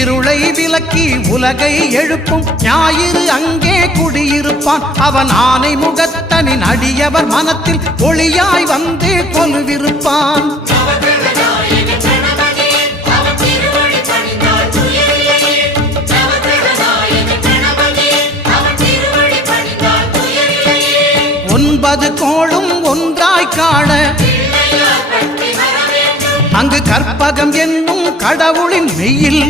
இருளை விலக்கி உலகை எழுப்பும் ஞாயிறு அங்கே குடியிருப்பான். அவன் ஆனை முகத்தனின் அடியவர் மனத்தில் ஒளியாய் வந்து கொலுவிருப்பான். ஒன்பது கோளும் ஒன்றாய் காண அங்கு கற்பகம் என்னும் கடவுளின் மெய்யில்